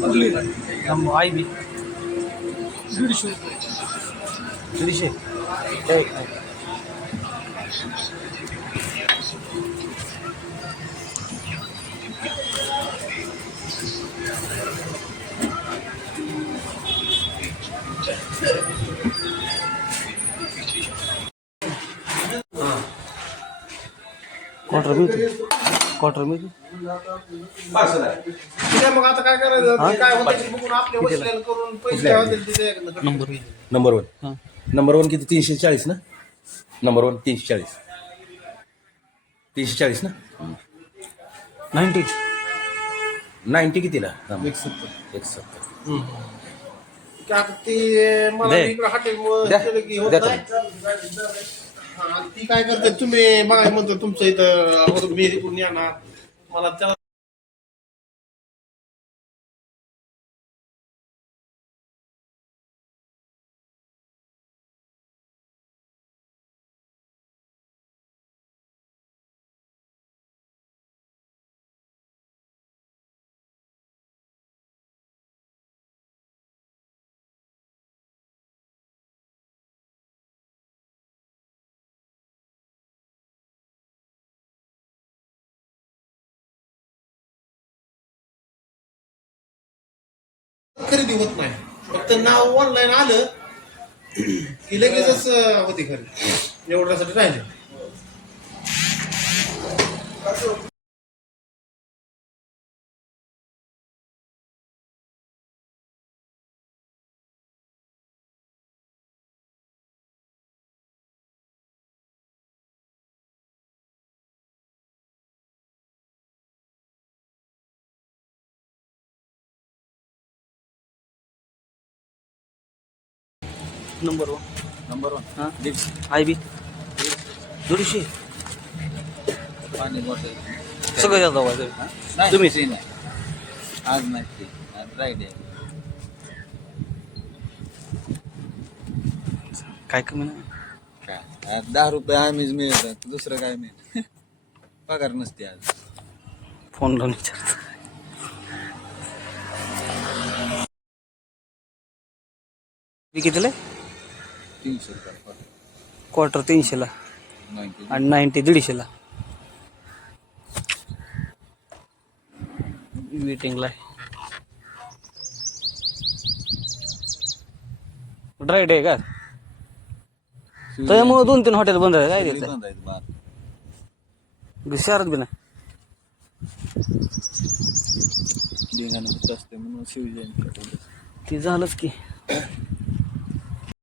आई बी 150 दीडशे क्वार्टर मिळते मग आता काय करायचं काय होतं ते बघून आपल्या वशिल्याला करून पैसे होतील तिथे नंबर नंबर वन किती 340 ना नंबर वन 340 ना 90 90 कितीला 170 170 ती मला इकडे हॉटेल की होत नाही ती काय करते तुम्ही बघा म्हणतो तुमच्या इथं मी इकडून येणार मला त्याला खरेदी होत नाही फक्त नाव ऑनलाईन आलं की लगेचच होती खरेदी एवढ्यासाठी राहिले नंबर वन हां आई बी 200 पाणी बॉटल सगळं जातं नाही तुम्ही ते नाही आज नाही ते आज फ्रायडे काय कमी नाही काय आज 10 रुपये आम्हीच मिळतात दुसरं काय मिळत पगार नसते आज फोन लावून विचारतो कितीला 300 रुपये क्वार्टर 300ला 90 आणि 90 150ला वेटिंगला ड्राय डे का त्यामुळे 2-3 हॉटेल बंद आहे काय द्यायचं बंद आहेत बार शहरात बी नाही धिंगाणा होत असते म्हणून शिवजयंती ती झालंच की